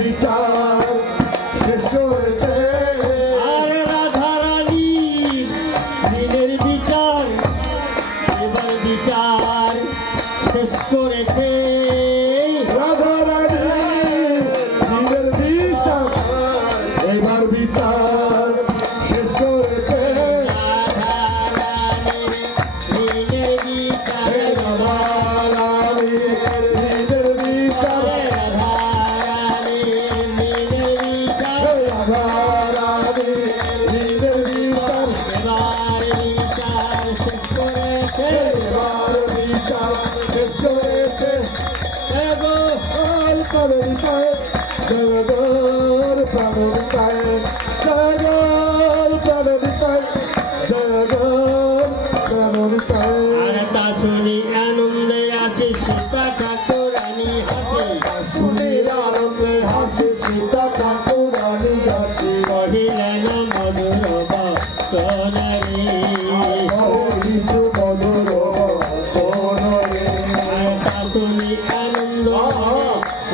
বিচার বিচার শেষ করেছে আর রাধা রানী দিনের বিচার এবার বিচার শেষ করেছে রাধা রানী দিনের বিচার এবার বিচার শেষ করেছে রাধা রানীর দিনের বিচার রাধা রানীর দিনের বিচার রাধা রানীর দিনের বিচার রাধা রানীর দিনের বিচার এবার বিচার শেষ করেছে এবার বিচার শেষ করেছে এগো প্রাণবিতায় জগদর প্রাণবিতায় জগদর প্রাণবিতায় জগদর প্রাণবিতায় আর তা শুনি আনন্দে আছে সীতা ঠাকুরানী হাসি শুনির আনন্দে হাসি সীতা ঠাকুরানী হাসি কহিলেন মধুর বচনারে কিছু মধুর বচনে আর তা শুনি আনন্দ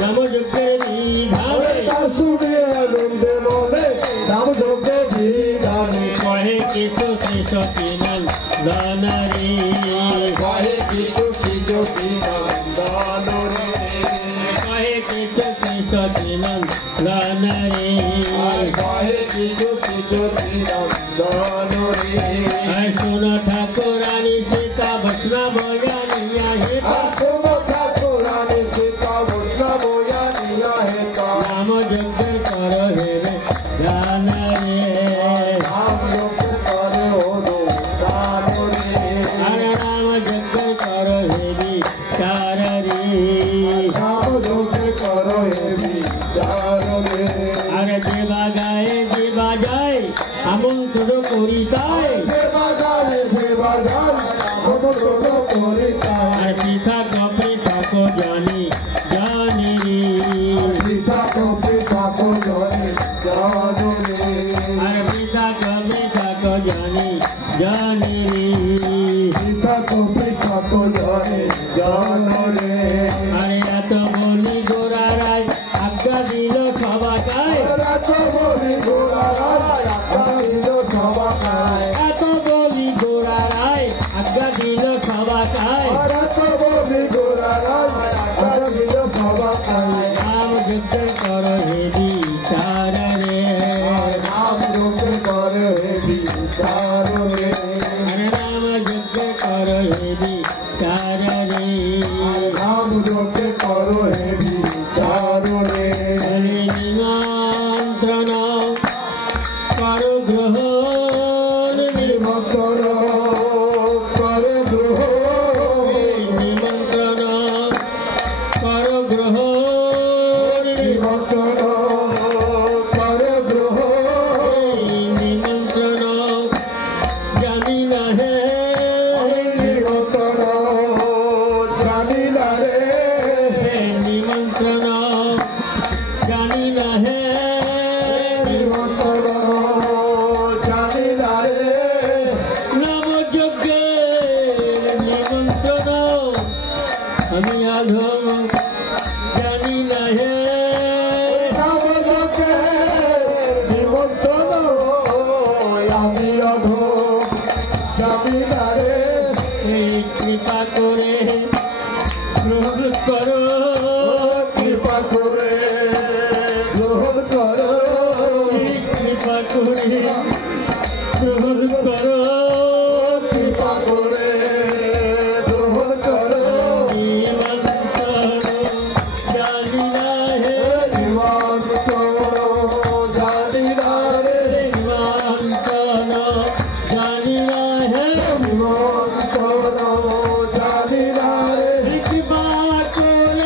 রামযজ্ঞের বিধানে শুনে আনন্দে মনে নাম যোগে বিধানে কহে কিছু সচিনন দানারে গায়ে কিছু কিছু বিধানে কহে কিছু সচিনন দানারে গায়ে কিছু কিছু বিধানে আর শোনো ঠাকুরানী সীতা বৈষ্ণব জানিয়া হেতা ঠাকুরানী সীতা বৈষ্ণব জানিয়া হেতা রাম যজ্ঞ কর হেরে জানারে রাম লোক করে অনুদানে আর রাম যজ্ঞ কর হেরি চারে রাম লোক করো হে বিচারে আর দেবা গায়ে দেবা যায় আমন্ত্রণ করি তাই সেবা গায়ে সেবা গায় আমন্ত্রণ করি তাই আর পিঠা কপে থাকো জানি জানি পিতা কপি থাকো জনে জানে আর পিঠা কপে থাকো জানি জানি পিতা কপি থাকো জনে জানে আরে এত বলি গোরা রায় আজ্ঞা দিল সবাকায় রাত বলি গোরা রায় আকারিল সবাকায় এত বলি গোরা রায় আজ্ঞা দিল সবাকায় রাত বলি গোরা রায় আকারিল সবাকায় রাম যজ্ঞ কর হেরি চারে নাম লোক করে হে বিচারে আরে রাম যজ্ঞ কর হেরি চারে নাম লোক করো হে বিচারে নিমন্ত্রণ কর গ্রহণ নিমন্ত্রণ করে গ্রহ নিমন্ত্রণ কর গ্রহণ নিমন্ত্রণ করে গ্রহ নিমন্ত্রণ জানি না হে নিমন্ত্রণ জানি না রে নিমন্ত্রণ জানি না হে নিমন্ত্রণ জানি না রে নবযজ্ঞের নিমন্ত্রণ আমি আধম জানি না হে নামকে নিমন্ত্রণ আমি অধ জানি না রে এই কৃপা করে গ্রহণ করো কৃপা করে গ্রহণ করো কৃপা করে গ্রহণ করো কৃপা করে গ্রহণ করো নিমন্ত্রণ জানি না হে নিমন্ত্রণ জানি না রে নিমন্ত্রণ জানি না হে নিমন্ত্রণ জানি না রে কৃপা করে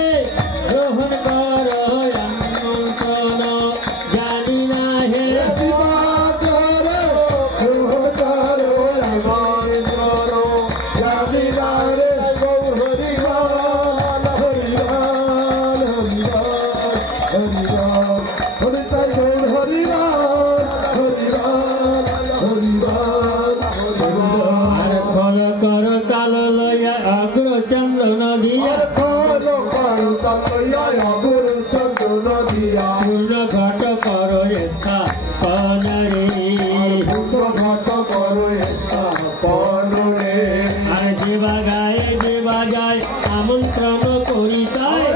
ঘট করো স্থাপন রে পূর্ণ ঘট করো স্থাপন রে আর দেবা গায় আমন্ত্রণ করিতায়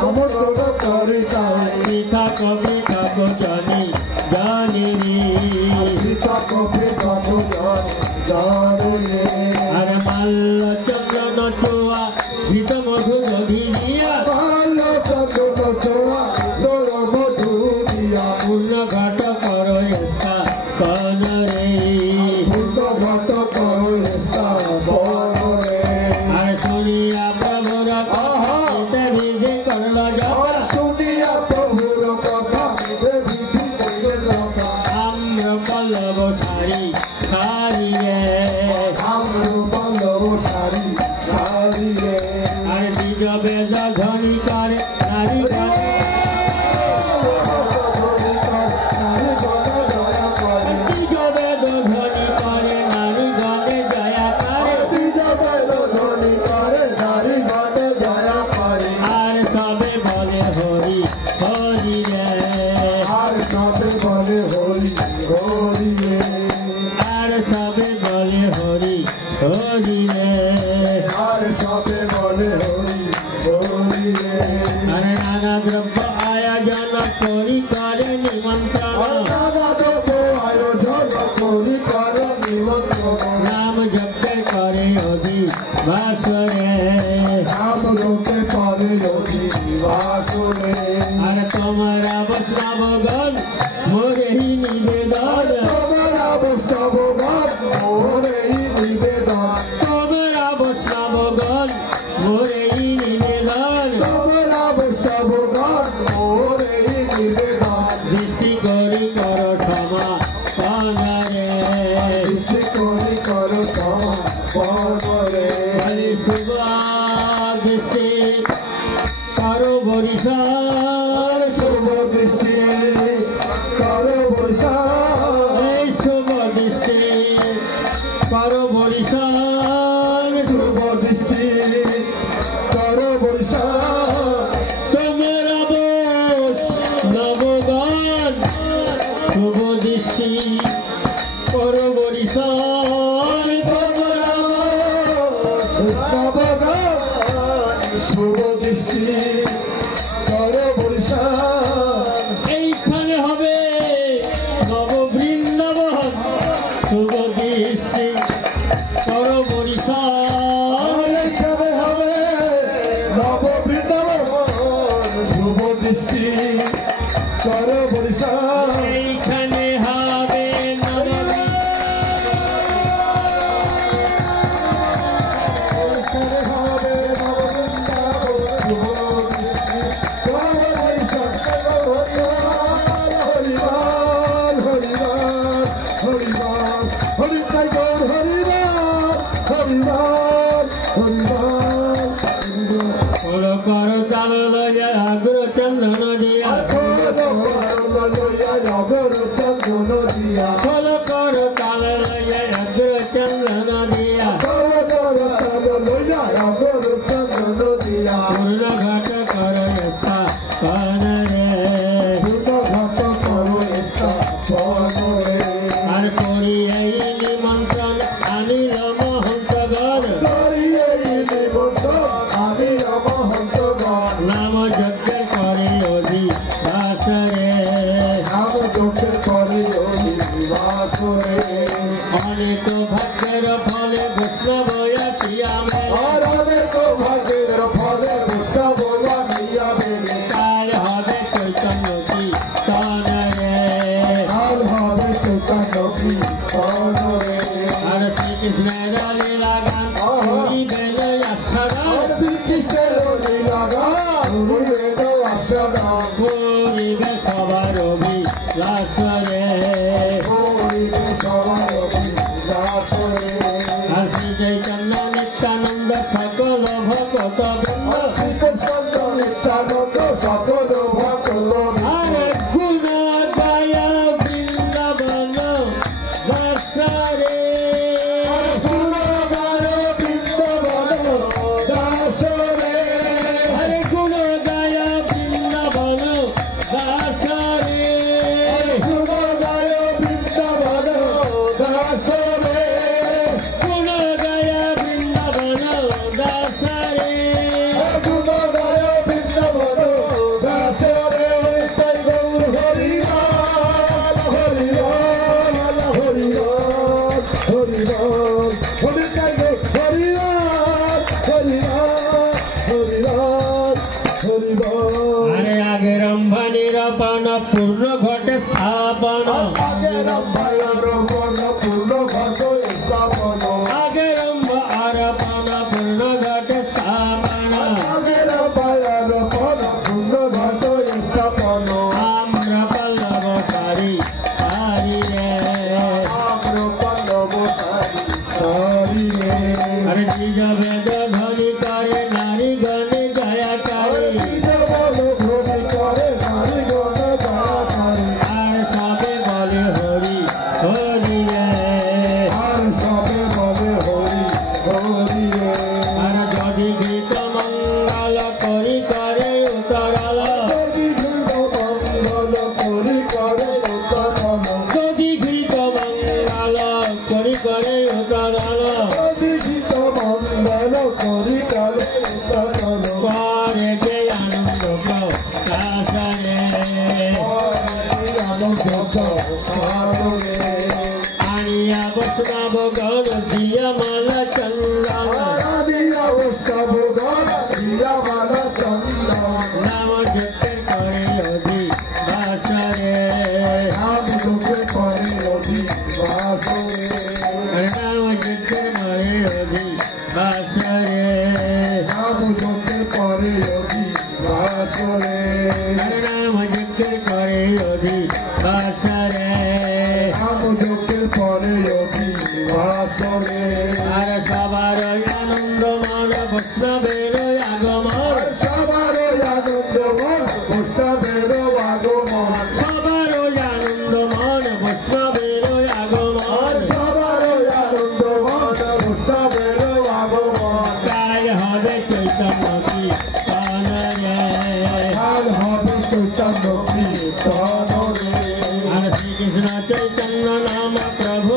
আমন্ত্রণ করিতায় পৃথক জানি জানি রে আর মাল্য চন্দন চোয়া ঘৃত মধু দধি দিয়া পূর্ণ ঘট করো স্থাপন রে আর শুনিয়া প্রভুর কথা বিধি করল আম্র পল্লব সারি রে আর দ্বিজ বেদ ধ্বনি করে নারী দ্বিজ বেদ ধ্বনি করে নারী গণে জয়া করে আর সবে বলে হরি হরি রে আর সবে বলে হরি হরি রে আর নানা দ্রব্য আয়োজন করি করে নিমন্ত্রণ নাম যজ্ঞের করে অধিবাসরে আর তোমরা বৈষ্ণবগণ মোরেই নিবেদন তোমরা বৈষ্ণবগণ মোরেই নিবেদন দৃষ্টি করি কর ক্ষমা পানারে হরি শুভ দৃষ্টি কারো বরিশার শুভ দৃষ্টি করো এই শুভ দৃষ্টি কারো বরিশার শুভ দৃষ্টি করো তোমরা নবগান শুভ দৃষ্টি করো বরিশার শুভ দৃষ্টি করো এইখানে হবে নববৃন্দাবন শুভ দৃষ্টি করো বরিশার হবে নববৃন্দাবন শুভ দৃষ্টি করো এইখানে হবে করো কাল আগ্র চন্দন দিয়া ফল করো কাল আগ্র চন্দন দিয়া পূর্ণ ঘট করো স্থাপন রে আর করি এই নিমন্ত্রণ আনিল মহন্তগণ নাম যজ্ঞ করে অধিবাসরে অনেক ভাগ্যের ফলে বৈষ্ণব আসিয়া কাল হবে চৈতন্য কি তনরে আর শ্রীকৃষ্ণের লীলা গান বেল পূরিবে সবার অভিলাষরে আর শ্রী চৈতন্য নিত্যানন্দ সকল ভক্ত আরে গুণ গায় বৃন্দাবন দাসরে আরে গুণ গায় বৃন্দাবন পূর্ণ ঘটে স্থাপন আগে রম্ভ আরোপণ পূর্ণ ঘটে স্থাপন আগে রম্ভ আরোপণ পূর্ণ ঘটে স্থাপন আগে রম্ভ আরোপণ পূর্ণ ঘটে স্থাপন আমরা পল্লব সারি সারি রে আমরা পল্লব সারি রে আরে নিজ বেদ ধ্বনি করে নারী গণে জয়া করে আর সবে বলে হরি হরি রে আর যদি গীত মঙ্গল করি করে উতরল যদি গীত মঙ্গল করি করে উতরল করে যে আনন্দ প্রকাশরে আনিয়া বৈষ্ণব গণ দিয়া মালা চন্দন নাম যুক্তের করে অধি বাসরে নাম যুক্তের করে অধি বাসরে নাম যুক্তের করে অধি বাসরে নাম যুক্তের করে অধি বাসরে আর সবার আনন্দ মন বৈষ্ণবের আগমন সবার আনন্দ মন বৈষ্ণবের আগমন কাল হবে চৈতন্য কীর্তন রে আর শ্রীকৃষ্ণ চৈতন্য নাম প্রভু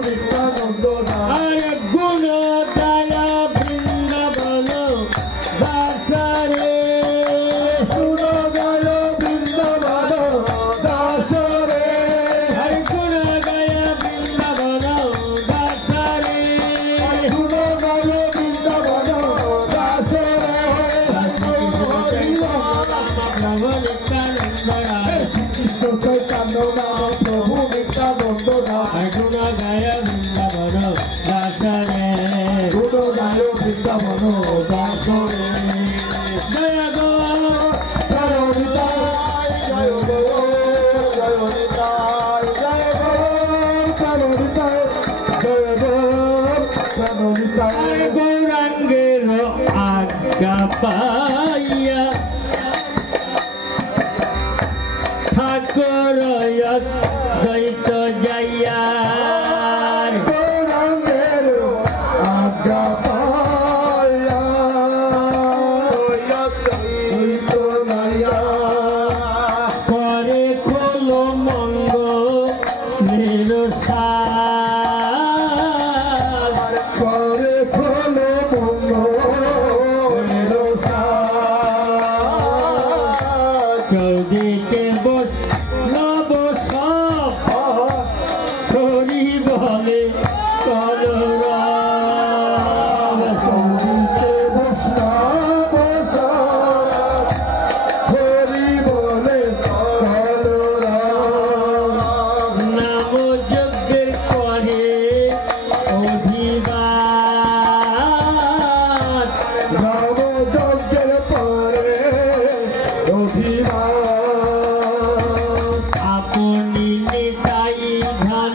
নিত্যানন্দ রাম আর গুণ দয়া বৃন্দাবন দাসরে আর গুণ দয়া বৃন্দাবন দাসরে প্রভু নিত্যানন্দ রাম আর গুণ দয়া বৃন্দাবন দাসরে জয় গো আর গৌরাঙ্গের আজ্ঞা পাইয়া ঠাকুর দৈত যাইয়া করে খোলো মঙ্গ নিরসার চৌদিকে বস নব সব হরি বলে কলরা নাম যজ্ঞের করে অধিবাদ আপনি নিতাই ঘন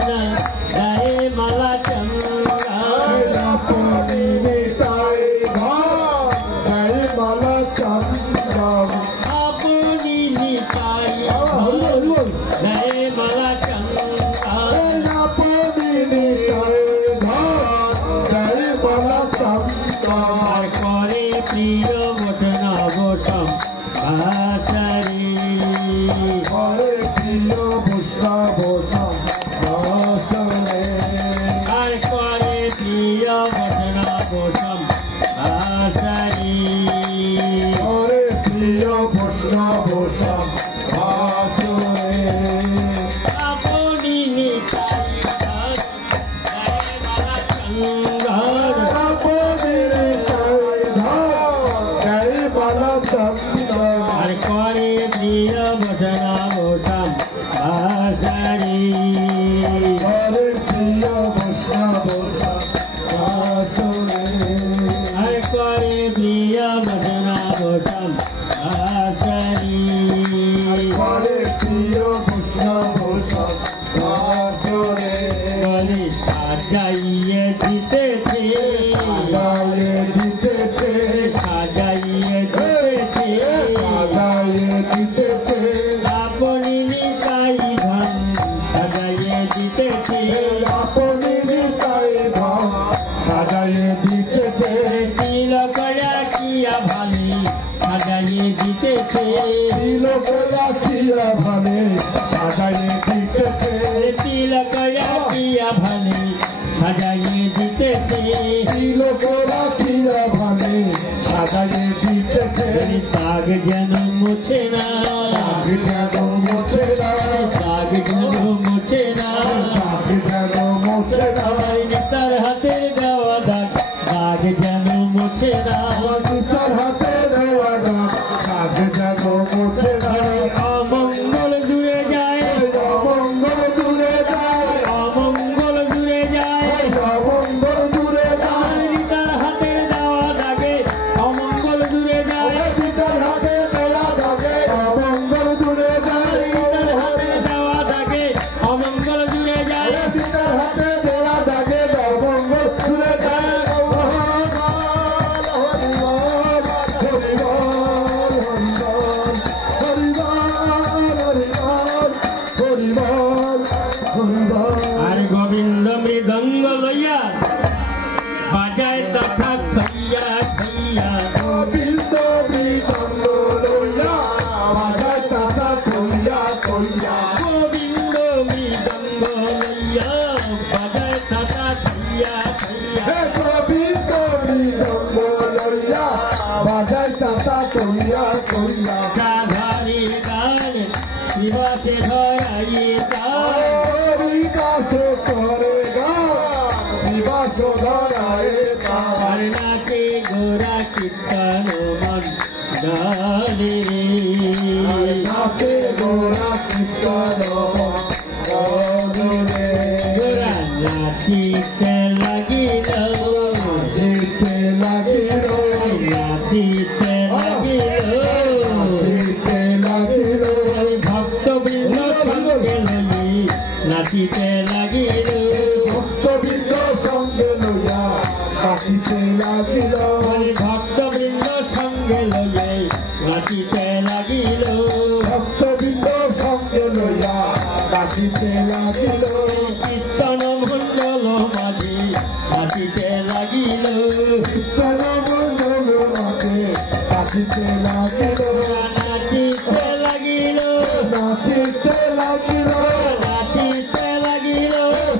গায়ে মালা চন্দন আপনি নিতাই গায়ে মালা চন্দন আর করে প্রিয় বচন বচন আচারি আর করে প্রিয় বচন বচন আচারি আপনি নিতাই গায়ে মালা চন্দন Bala চন্দন আর করে প্রিয় বসনা বসাম আশারি করে প্রিয় বসনা বসাম আসরে আর করে প্রিয় বসনা বসাম আশারি করে প্রিয় বসনা বসাম আসরে বলে সাজাইয়ে দিতেছে সাজাইয়ে দিতেছে সাজাইয়ে দিতেছে সাজাইয়ে দিতেছে আপনি নিতাই ধন সাজাইয়ে দিতেছে আপনি নিতাই ধন সাজাইয়ে দিতেছে তিলক রাখিয়া ভালে সাজাইয়ে দিতেছে তিলক রাখিয়া ভালে সাজাইয়ে দিতেছে তিলক রাখিয়া ভালে সাজাইয়ে দিতেছে তিলক রাখিয়া ভালে সাজাইয়ে দিতেছে দাগ যেন মুছে না দাগ যেন মুছে না দাগ যেন মুছে না দাগ যেন মুছে না তার হাতের দেওয়া দাগ দাগ যেন মুছে না তার হাতে দেওয়া দাগ দাগ যেন মুছে না অমঙ্গল দূরে যায় অমঙ্গল দূরে যায় অমঙ্গল দূরে যায় অমঙ্গল দূরে যায় তার হাতের দেওয়া দাগে অমঙ্গল দূরে যায় পিতার হাতে দেওয়া দাগে অমঙ্গল দূরে যায় তার হাতের দেওয়া দাগে অমঙ্গল দূরে যায় পিতার হাতে দেওয়া দাগে অমঙ্গল দূরে যায় আর গোবিন্দ মৃদঙ্গ লইয়া বাজায় তথা থইয়া থইয়া গোবিন্দ মৃদঙ্গ লইয়া বাজায় তথা থইয়া থইয়া গোবিন্দ মৃদঙ্গ লইয়া বাজায় তথা থইয়া থইয়া হে গোবিন্দ মৃদঙ্গ লইয়া বাজায় তথা থইয়া থইয়া সাধারি গান শিবাসে ধরাই তার বিকাশে করে গা শিবা সদারায় আর নাচে গোরা কীর্তন মন গানে নাচে গোরা কীর্তন গনে গোরা নাচিতে লাগিল জিতে লাগিল নাচিতে লাগিল জিতে লাগিল ভক্তবৃন্দ সঙ্গে লই নাচিতে লাগিল ভক্তবৃন্দ সঙ্গে লইয়া নাচিতে লাগিল ভক্তবৃন্দ সঙ্গে লই নাচিতে লাগিল ভক্তবৃন্দ সঙ্গে লইয়া নাচিতে লাগিল কীর্তন মণ্ডল মাঝে নাচিতে লাগিল কীর্তন মণ্ডল মাঝে নাচিতে লাগিল নাচিতে লাগিল নাচিতে লাগিল নাচিতে লাগিল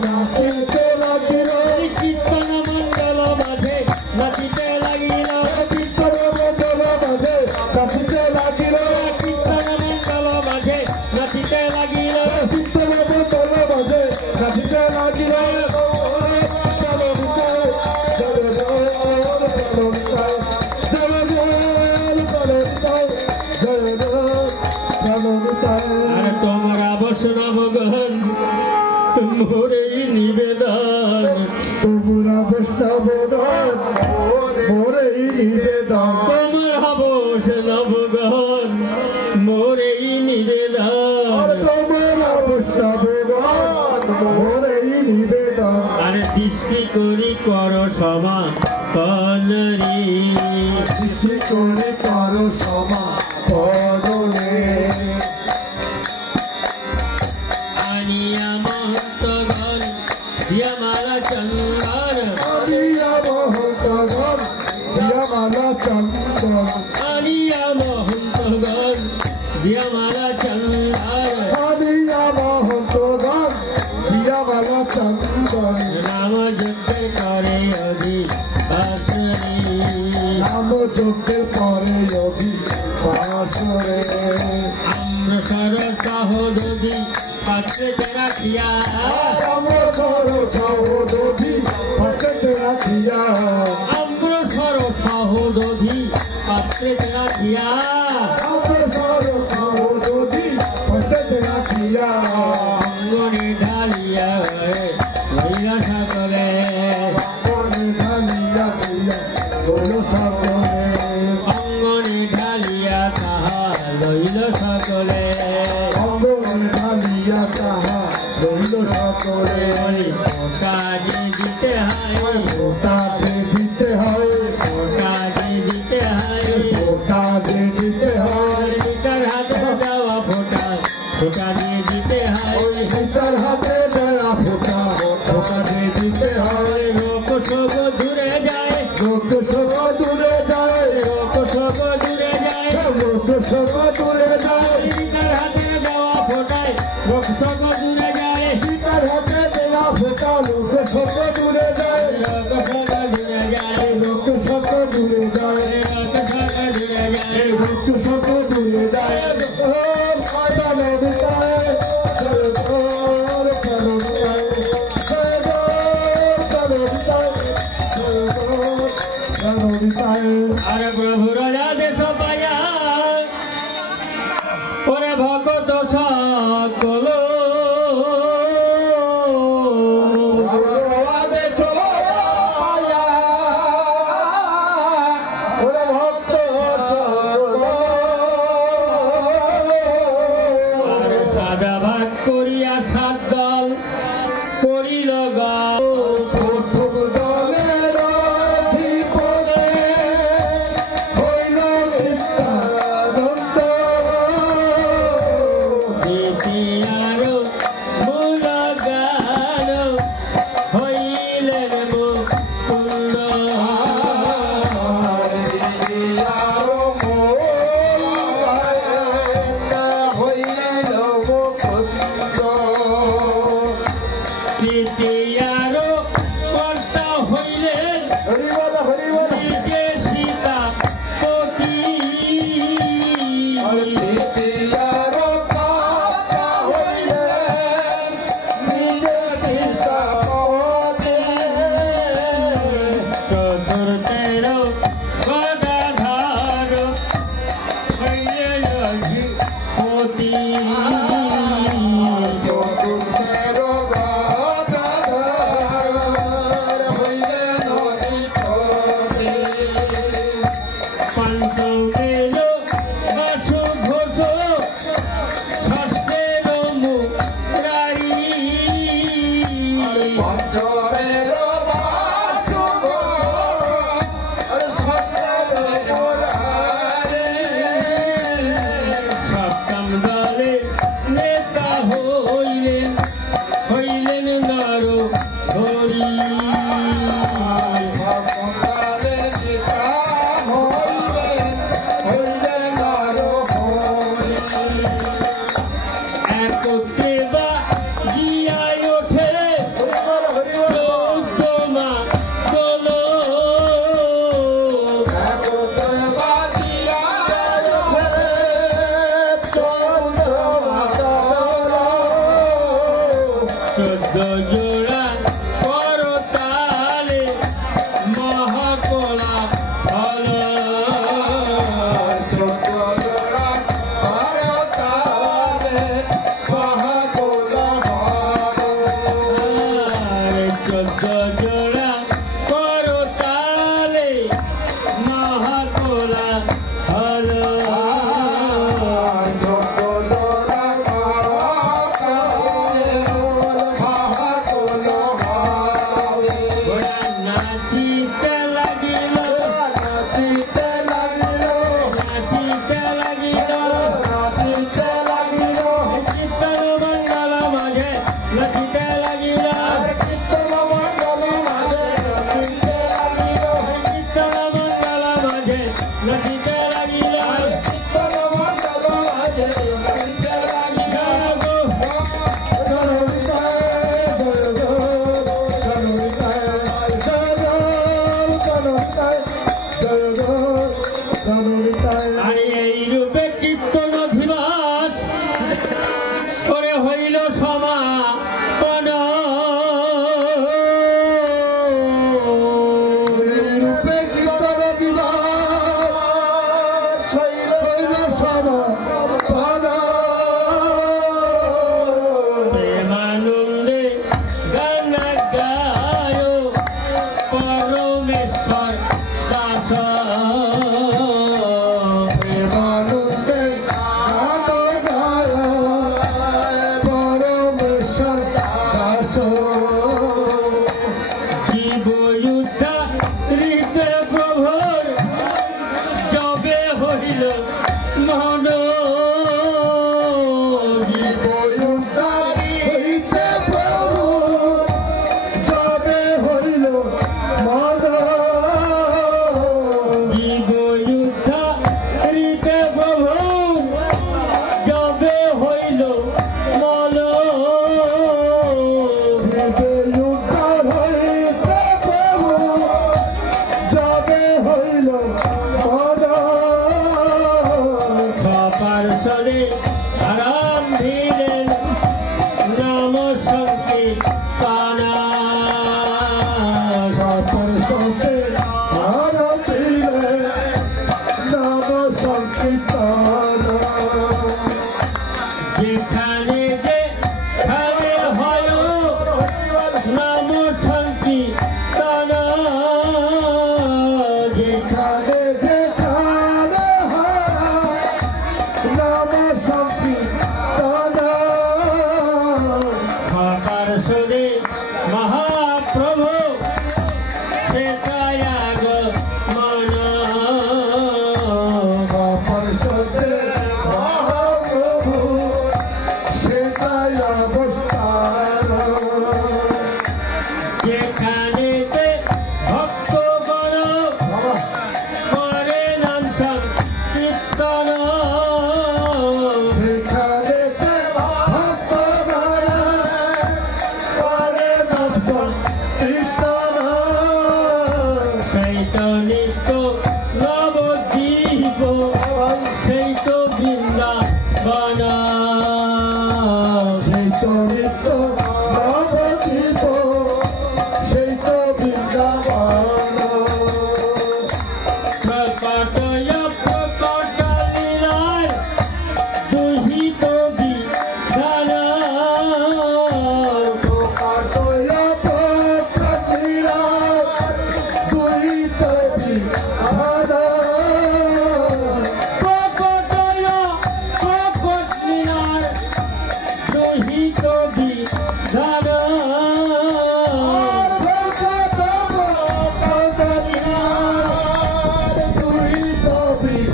নাচিতে লাগিল কীর্তন মণ্ডল মাঝে নাচিতে লাগিল কীর্তন মণ্ডল মাঝে নাচিতে লাগিল কীর্তন মণ্ডল মাঝে নাচিতে লাগিল কীর্তন মণ্ডল মাঝে নাচিতে লাগিল আর তোমরা বৈষ্ণবগণ মোরে নিবেদন তোমরা বৈষ্ণবগণ মোরে নিবেদন তোমরা বৈষ্ণবগণ মোরে নিবেদন তোমরা বৈষ্ণবগণ মোরে নিবেদন আর দৃষ্টি করি কর সমা কলরে সৃষ্টি করে করো সমা পদলে আনিয়া মহন্তগণ দিয়ামালা চন্দন আলিয়া মহন্তগণ দিয়ামালা চন্দন আনিয়া মহন্তগণ দিয়ামালা চন্দন আলিয়া মহন্তগণ দিয়ামালা চন্দন রাম যজ্ঞের করে অধি আসরে নাম যজ্ঞের পরে যোগী বাসরে আম্রসর সহোদধি পাত্রে রাখিয়া আমর সহোদধি ভক্ত রাখিয়া আম্রসর সহোদধি পাত্রে রাখিয়া অঙ্গনে ঢালিয়া হইল সকলে অঙ্গনে ঢালিয়া তাহা লইল সকলে ফোঁটা যে দিতে হয় ফোঁটা যে দিতে হয় পিতার হাতে দেওয়া ফোঁটা ফোঁটা দিয়ে দিতে হয় লোক সব দূরে যায় লোক সব দূরে যায় পিতার হাতে দেওয়া ফোঁটায় লোক সব দূরে যায় আরে প্রভু রাজা দেশ পাইয়া ওরে ভগত সকল সাদা ভাগ করিয়া সাত দল করিল গাও হইল মন জীবনদারি হইতে প্রভু যাবে হইল মন জীবনদারিতে প্রভু যাবে হইল মন জীবনদার হইতে প্রভু যাবে হইল মন বাবার সরে আরাম দিলেন নাম সংকীর্তনা সাপর সতে আরতিলে নাম সংকীর্তন যেখানে যে খানে হয় নাম সংকীর্তনা যেখানে যেখানে হয় নাম সংকীর্তন বাবার সরে মহাপ্রভু সেতায়াগ মন সাপর সতে মহাপ্রভু সেটাই অবস্থান যেখানে যে ভক্তগণ করে নাম সংকীর্তন যেখানে ভক্ত করে নাম সংকীর্তন সেই তো নিত্য নবদ্বীপ সেই তো বৃন্দাবন সেই তো নিত্য নবদ্বীপ সেই তো বৃন্দাবন প্রকটয় প্রকট লীলায় দুহিত বিধান প্রকাটয় প্রকট লীলা দুহিত বিধান প্রকটয় প্রকট লীলায় দুহিত বিধান ভগত প্রকট লীলা দুহিত বিধান